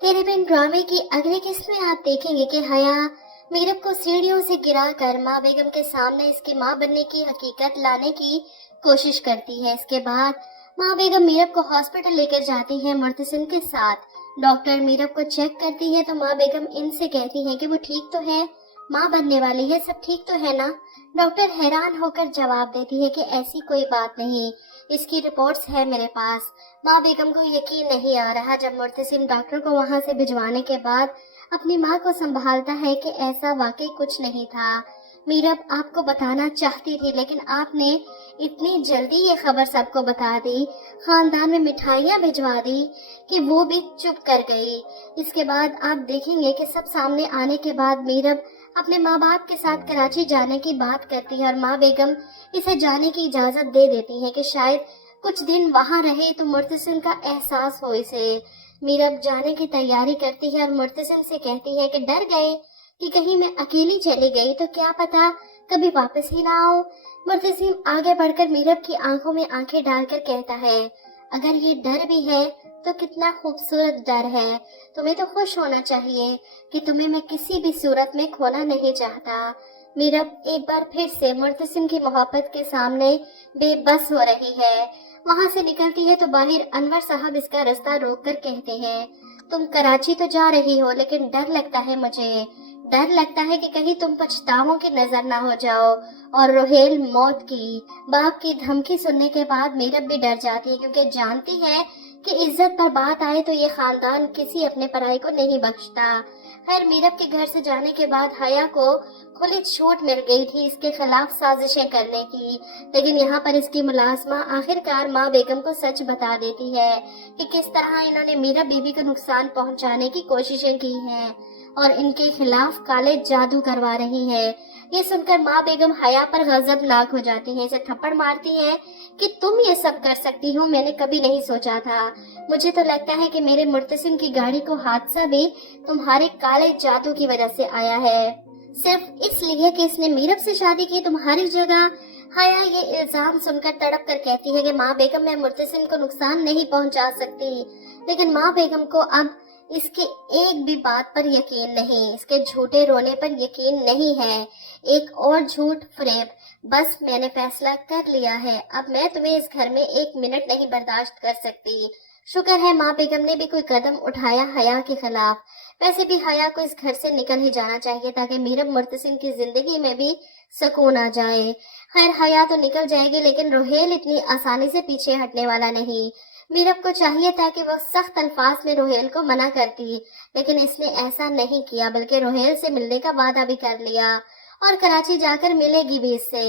तेरे बिन ड्रामे की अगली किस्त में आप देखेंगे कि हया मीरब को सीढ़ियों से गिराकर माँ बेगम के सामने इसकी माँ बनने की हकीकत लाने की कोशिश करती है। इसके बाद माँ बेगम मीरब को हॉस्पिटल लेकर जाती है मुर्तसिम के साथ। डॉक्टर मीरब को चेक करती है तो माँ बेगम इनसे कहती है कि वो ठीक तो है, माँ बनने वाली है, सब ठीक तो है ना। डॉक्टर हैरान होकर जवाब देती है कि ऐसी कोई बात नहीं, इसकी रिपोर्ट्स है मेरे पास। माँ बेगम को यकीन नहीं आ रहा जब मुर्तसिम डॉक्टर को वहाँ से भिजवाने के बाद अपनी माँ को संभालता है कि ऐसा वाकई कुछ नहीं था। मीरब आपको बताना चाहती थी लेकिन आपने इतनी जल्दी ये खबर सबको बता दी, खानदान में मिठाइयाँ भिजवा दी कि वो भी चुप कर गई। इसके बाद आप देखेंगे कि सब सामने आने के बाद मीरब अपने माँ बाप के साथ कराची जाने की बात करती है और माँ बेगम इसे जाने की इजाजत दे देती है कि शायद कुछ दिन वहाँ रहे तो मुर्तसिम का एहसास हो इसे। मीरब जाने की तैयारी करती है और मुर्तसिम से कहती है कि डर गए कि कहीं मैं अकेली चली गई तो क्या पता कभी वापस ही ना आओ। मुर्तसिम आगे बढ़कर मीरब की आंखों में आंखें डालकर कहता है, अगर ये डर भी है तो कितना खूबसूरत डर है। तुम्हें तो खुश होना चाहिए कि तुम्हें मैं किसी भी सूरत में खोना नहीं चाहता। मीरब एक बार फिर से मुर्तसिम की मोहब्बत के सामने बेबस हो रही है। वहाँ से निकलती है तो बाहर अनवर साहब इसका रास्ता रोक कर कहते हैं, तुम कराची तो जा रही हो लेकिन डर लगता है मुझे, डर लगता है कि कहीं तुम पछतावों की नजर ना हो जाओ। और रोहेल मौत की बाप की धमकी सुनने के बाद मीरब भी डर जाती है क्योंकि जानती है कि इज्जत पर बात आए तो ये खानदान किसी अपने पराई को नहीं बख्शता। खैर मीरब के घर से जाने के बाद हया को खुली छूट मिल गई थी इसके खिलाफ साजिशें करने की, लेकिन यहाँ पर इसकी मुलाजमा आखिरकार माँ बेगम को सच बता देती है कि किस तरह इन्होंने मीरब बीबी को नुकसान पहुँचाने की कोशिशें की हैं और इनके खिलाफ काले जादू करवा रही है। ये सुनकर माँ बेगम हया पर गजबनाक हो जाती है, इसे थप्पड़ मारती है कि तुम ये सब कर सकती हो, मैंने कभी नहीं सोचा था। मुझे तो लगता है कि मेरे मुर्तसिम की गाड़ी को हादसा भी तुम्हारे काले जादू की वजह से आया है, सिर्फ इसलिए कि इसने मीरब से शादी की तुम्हारी जगह। हया ये इल्जाम सुनकर तड़प कर कहती है कि माँ बेगम मैं मुर्तसिम को नुकसान नहीं पहुंचा सकती, लेकिन माँ बेगम को अब इसके एक भी बात पर यकीन नहीं, इसके झूठे रोने पर यकीन नहीं है। एक और झूठ फरेब, बस मैंने फैसला कर लिया है, अब मैं तुम्हें इस घर में एक मिनट नहीं बर्दाश्त कर सकती। शुक्र है माँ बेगम ने भी कोई कदम उठाया हया के खिलाफ। वैसे भी हया को इस घर से निकल ही जाना चाहिए ताकि मीरब मुर्तसिम की जिंदगी में भी सुकून आ जाए। खैर हया तो निकल जाएगी लेकिन रोहेल इतनी आसानी से पीछे हटने वाला नहीं। मीरब को चाहिए था कि वह सख्त अल्फाज में रोहेल को मना करती, लेकिन इसने ऐसा नहीं किया बल्कि रोहेल से मिलने का वादा भी कर लिया और कराची जाकर मिलेगी भी इससे।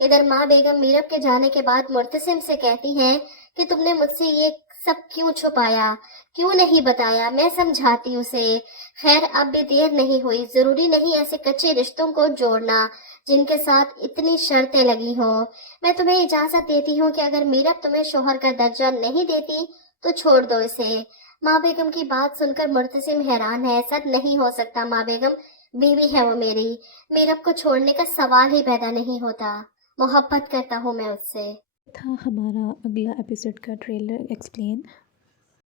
इधर माँ बेगम मीरब के जाने के बाद मुर्तसिम से कहती हैं कि तुमने मुझसे ये सब क्यों छुपाया, क्यों नहीं बताया, मैं समझाती उसे। खैर अब भी देर नहीं हुई, जरूरी नहीं ऐसे कच्चे रिश्तों को जोड़ना जिनके साथ इतनी शर्तें लगी हों। मैं तुम्हें इजाजत देती हूँ कि अगर मीरब तुम्हें शोहर का दर्जा नहीं देती तो छोड़ दो इसे। माँ बेगम की बात सुनकर मुर्तसिम हैरान है, ऐसा नहीं हो सकता माँ बेगम, बीवी है वो मेरी, मीरब को छोड़ने का सवाल ही पैदा नहीं होता, मोहब्बत करता हूँ मैं उससे। था हमारा अगला एपिसोड का ट्रेलर एक्सप्लेन।